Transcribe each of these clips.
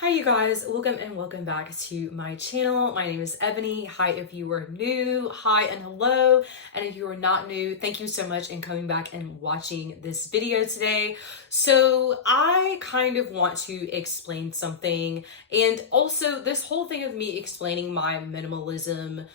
Hi you guys, welcome back to my channel. My name is Ebony. Hi if you are new, hi and hello. And if you are not new, thank you so much in coming back and watching this video today. So I kind of want to explain something, and also this whole thing of me explaining my minimalism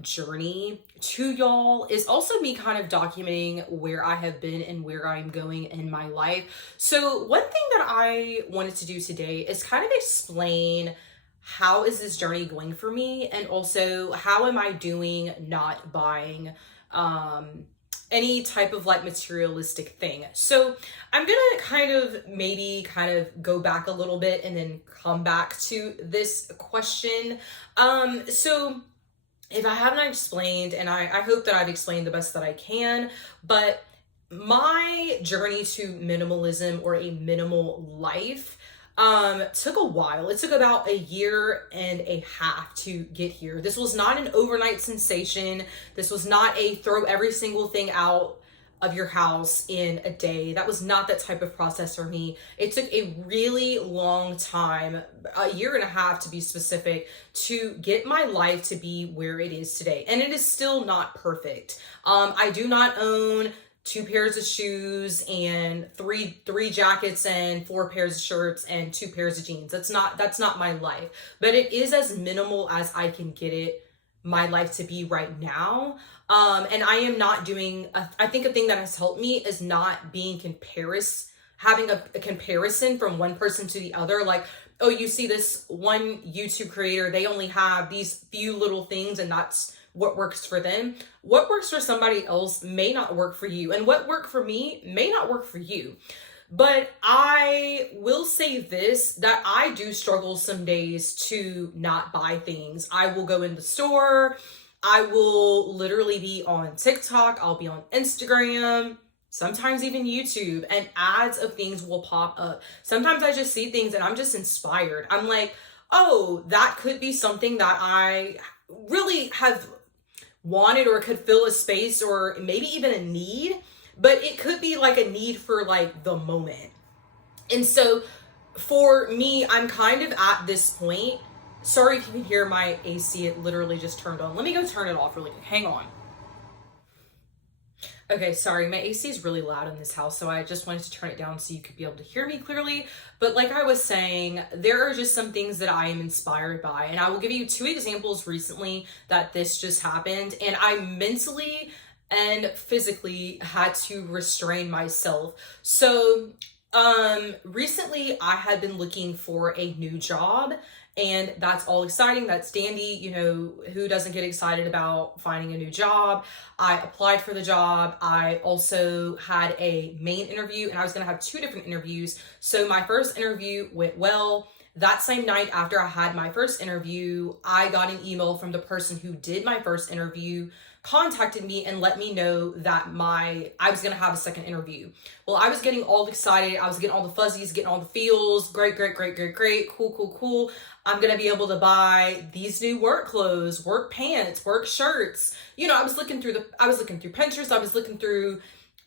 journey to y'all is also me kind of documenting where I have been and where I'm going in my life. So one thing that I wanted to do today is kind of explain how is this journey going for me, and also how am I doing not buying any type of like materialistic thing. So I'm gonna kind of go back a little bit and then come back to this question. So if I haven't explained, and I hope that I've explained the best that I can, but my journey to minimalism or a minimal life took a while. It took about a year and a half to get here. This was not an overnight sensation. This was not a throw every single thing out of your house in a day. That was not that type of process for me. It took a really long time, a year and a half to be specific, to get my life to be where it is today. And it is still not perfect. I do not own two pairs of shoes and three jackets and four pairs of shirts and two pairs of jeans. That's not my life. But it is as minimal as I can get it my life to be right now. And I am not doing, I think a thing that has helped me is not being having a comparison from one person to the other. Like, oh, you see this one YouTube creator, they only have these few little things and that's what works for them. What works for somebody else may not work for you, and what worked for me may not work for you. But I will say this, that I do struggle some days to not buy things. I will go in the store, I will literally be on TikTok, I'll be on Instagram, sometimes even YouTube, and ads of things will pop up. Sometimes I just see things and I'm just inspired. I'm like, oh, that could be something that I really have wanted, or could fill a space, or maybe even a need, but it could be like a need for like the moment. And so for me, I'm kind of at this point. Sorry if you can hear my AC, it literally just turned on. Let me go turn it off really quick. Hang on. Okay, sorry, my AC is really loud in this house, so I just wanted to turn it down so you could be able to hear me clearly. But like I was saying, there are just some things that I am inspired by, and I will give you two examples recently that this just happened, and I mentally and physically had to restrain myself. So recently I had been looking for a new job, and that's all exciting, that's dandy. You know, who doesn't get excited about finding a new job? I applied for the job. I also had a main interview, and I was gonna have two different interviews. So my first interview went well. That same night after I had my first interview, I got an email from the person who did my first interview, contacted me and let me know that I was gonna have a second interview. Well, I was getting all excited. I was getting all the fuzzies, getting all the feels. Great, cool. I'm gonna be able to buy these new work clothes, work pants, work shirts. You know, I was looking through Pinterest. I was looking through,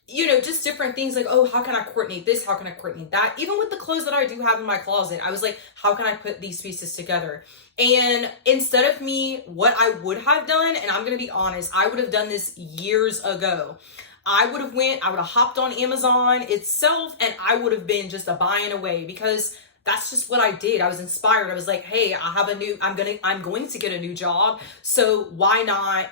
you know, just different things like, oh, how can I coordinate this? How can I coordinate that? Even with the clothes that I do have in my closet, I was like, how can I put these pieces together? And instead of me, what I would have done, and I'm gonna be honest, I would have done this years ago. I would have hopped on Amazon itself, and I would have been just a buying away, because that's just what I did. I was inspired. I was like, hey, I'm going to get a new job. So why not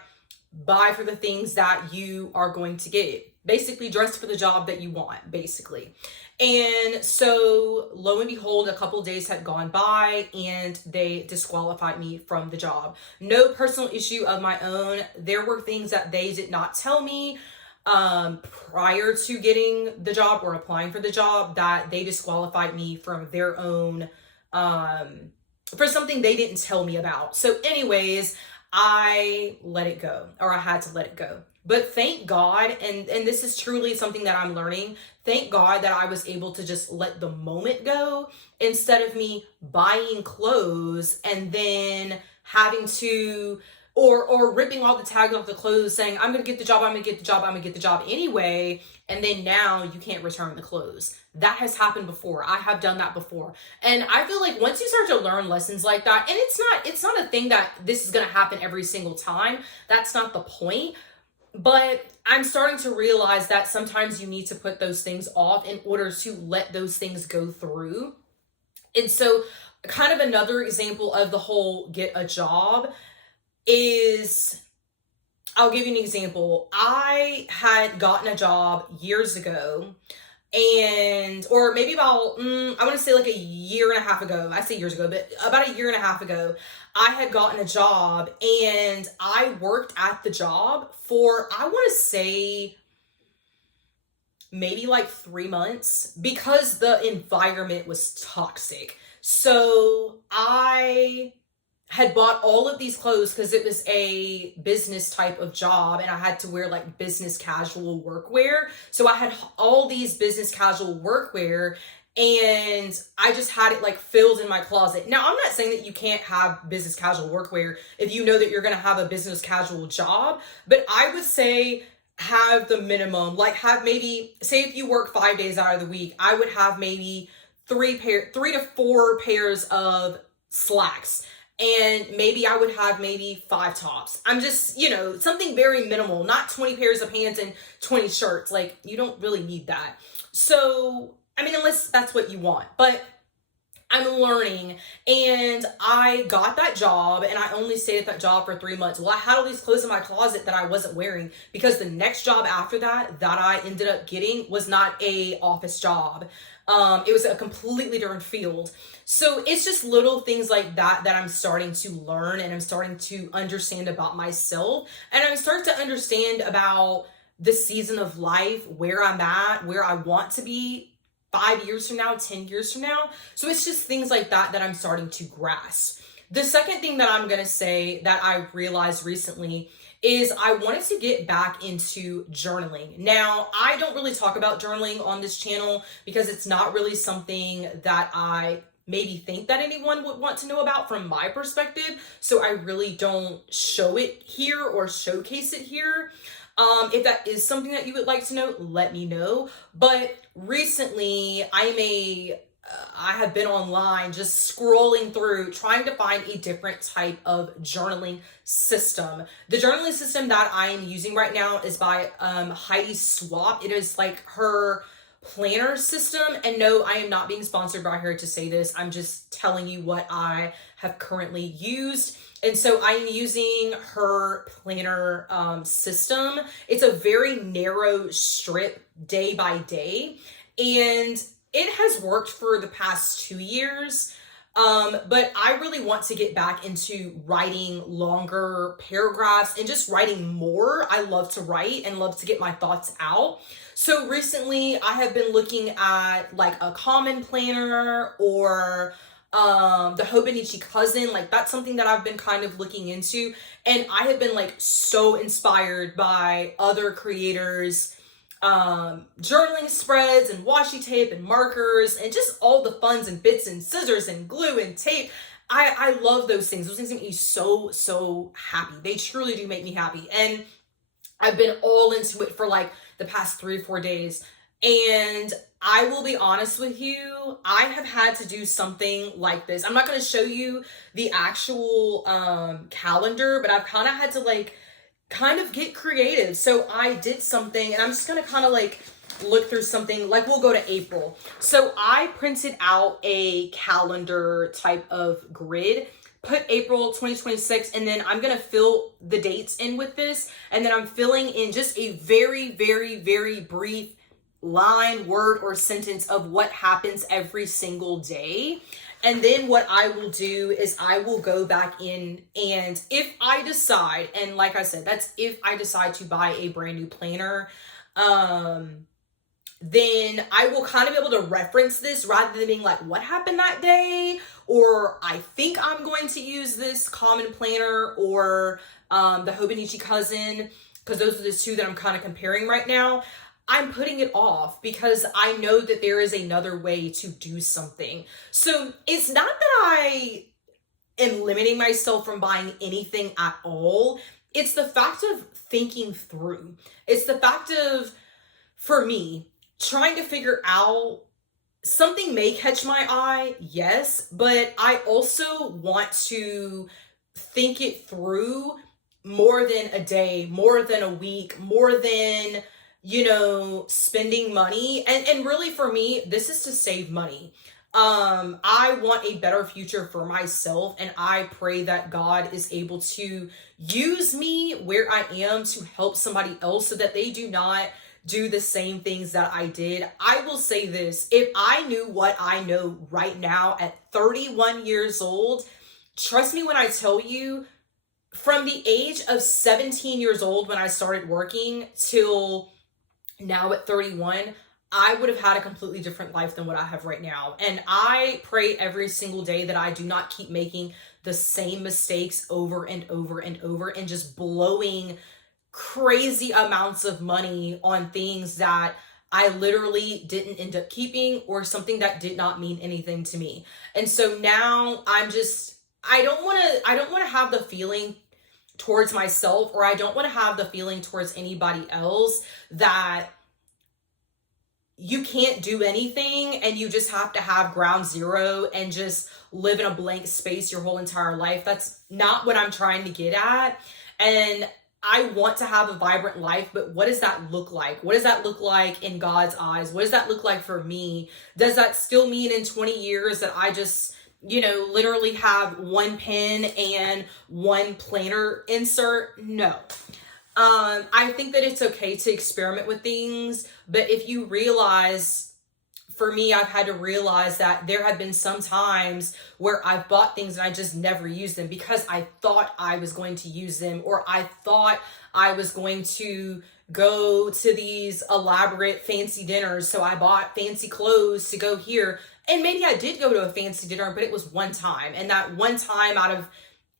buy for the things that you are going to get? Basically dress for the job that you want, basically. And so lo and behold, a couple of days had gone by and they disqualified me from the job. No personal issue of my own. There were things that they did not tell me prior to getting the job or applying for the job that they disqualified me from their own, for something they didn't tell me about. So anyways, I let it go, or I had to let it go. But thank God, and this is truly something that I'm learning, thank God that I was able to just let the moment go, instead of me buying clothes and then having to or ripping all the tags off the clothes saying, I'm gonna get the job, I'm gonna get the job, I'm gonna get the job anyway, and then now you can't return the clothes. That has happened before. I have done that before. And I feel like once you start to learn lessons like that, and it's not a thing that this is gonna happen every single time. That's not the point. But I'm starting to realize that sometimes you need to put those things off in order to let those things go through. And so, kind of another example of the whole get a job is, I'll give you an example. I had gotten a job years ago, and or maybe about I want to say like a year and a half ago. I say years ago, but about a year and a half ago, I had gotten a job, and I worked at the job for, I want to say, maybe like 3 months, because the environment was toxic. So I had bought all of these clothes because it was a business type of job, and I had to wear like business casual workwear. So I had all these business casual workwear, and I just had it like filled in my closet. Now, I'm not saying that you can't have business casual workwear if you know that you're going to have a business casual job, but I would say have the minimum, like have maybe, say if you work 5 days out of the week, I would have maybe 3 to 4 pairs of slacks. And maybe I would have maybe 5 tops. I'm just, something very minimal, not 20 pairs of pants and 20 shirts. Like, you don't really need that. So, I mean, unless that's what you want. But I'm learning, and I got that job, and I only stayed at that job for 3 months. Well, I had all these clothes in my closet that I wasn't wearing, because the next job after that I ended up getting was not a office job. It was a completely different field. So it's just little things like that I'm starting to learn, and I'm starting to understand about myself, and I'm starting to understand about the season of life, where I'm at, where I want to be 5 years from now, 10 years from now. So it's just things like that I'm starting to grasp. The second thing that I'm going to say that I realized recently is I wanted to get back into journaling. Now, I don't really talk about journaling on this channel because it's not really something that I maybe think that anyone would want to know about from my perspective. So I really don't show it here or showcase it here. If that is something that you would like to know, let me know. But recently, I have been online just scrolling through trying to find a different type of journaling system. The journaling system that I am using right now is by Heidi Swapp. It is like her planner system. And no, I am not being sponsored by her to say this. I'm just telling you what I have currently used. And so I'm using her planner system. It's a very narrow strip day by day. And it has worked for the past 2 years. But I really want to get back into writing longer paragraphs and just writing more. I love to write and love to get my thoughts out. So recently I have been looking at like a Common Planner or the Hobonichi Cousin. Like, that's something that I've been kind of looking into, and I have been like so inspired by other creators journaling spreads and washi tape and markers and just all the funds and bits and scissors and glue and tape. I love those things. Those things make me so happy. They truly do make me happy, and I've been all into it for like the past 3 or 4 days. And I will be honest with you, I have had to do something like this. I'm not going to show you the actual calendar, but I've kind of had to like kind of get creative. So I did something, and I'm just going to kind of like look through something. Like, we'll go to April. So I printed out a calendar type of grid, put April 2026, and then I'm going to fill the dates in with this. And then I'm filling in just a very brief line, word, or sentence of what happens every single day. And then what I will do is I will go back in, and if I decide, and like I said, that's if I decide to buy a brand new planner, then I will kind of be able to reference this rather than being like, what happened that day? Or I think I'm going to use this Common Planner or the Hobonichi Cousin, because those are the two that I'm kind of comparing right now. I'm putting it off because I know that there is another way to do something. So it's not that I am limiting myself from buying anything at all. It's the fact of thinking through. It's the fact of, for me, trying to figure out something may catch my eye, yes, but I also want to think it through more than a day, more than a week, more than, spending money. And really for me, this is to save money. I want a better future for myself, and I pray that God is able to use me where I am to help somebody else so that they do not do the same things that I did. I will say this, if I knew what I know right now at 31 years old, trust me when I tell you, from the age of 17 years old when I started working till now at 31, I would have had a completely different life than what I have right now. And I pray every single day that I do not keep making the same mistakes over and over and over and just blowing crazy amounts of money on things that I literally didn't end up keeping, or something that did not mean anything to me. And so now I don't want to have the feeling towards myself, or I don't want to have the feeling towards anybody else that you can't do anything and you just have to have ground zero and just live in a blank space your whole entire life. That's not what I'm trying to get at. And I want to have a vibrant life, but what does that look like? What does that look like in God's eyes? What does that look like for me? Does that still mean in 20 years that I just, literally have one pen and one planner insert? No. I think that it's okay to experiment with things, but if you realize, for me, I've had to realize that there have been some times where I've bought things and I just never used them because I thought I was going to use them, or I thought I was going to go to these elaborate fancy dinners. So I bought fancy clothes to go here. And maybe I did go to a fancy dinner, but it was one time. And that one time out of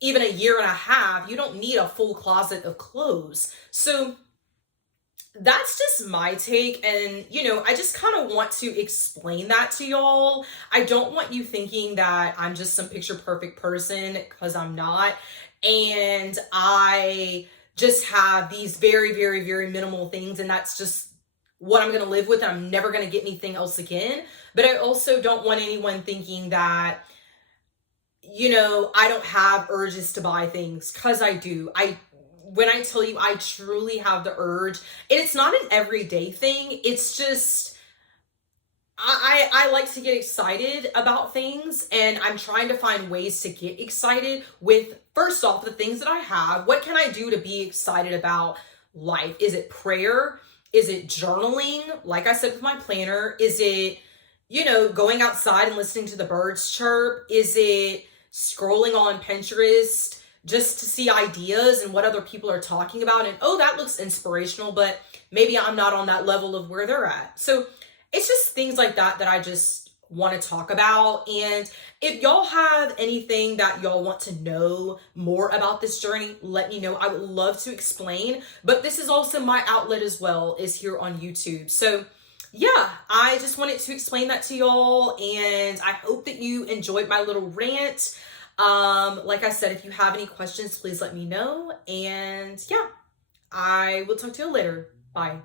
even a year and a half, you don't need a full closet of clothes. So that's just my take. And, I just kind of want to explain that to y'all. I don't want you thinking that I'm just some picture perfect person, because I'm not. And I just have these very, very, very minimal things, and that's just what I'm going to live with, and I'm never going to get anything else again. But I also don't want anyone thinking that, I don't have urges to buy things, because I do. When I tell you I truly have the urge, and it's not an everyday thing, it's just, I like to get excited about things, and I'm trying to find ways to get excited with, first off, the things that I have. What can I do to be excited about life? Is it prayer? Is it journaling? Like I said with my planner, is it, going outside and listening to the birds chirp? Is it scrolling on Pinterest just to see ideas and what other people are talking about? And, oh, that looks inspirational, but maybe I'm not on that level of where they're at. So it's just things like that that I just want to talk about. And if y'all have anything that y'all want to know more about this journey, let me know. I would love to explain, but this is also my outlet as well, is here on YouTube. So yeah, I just wanted to explain that to y'all, and I hope that you enjoyed my little rant. Like I said, if you have any questions, please let me know. And yeah, I will talk to you later. Bye.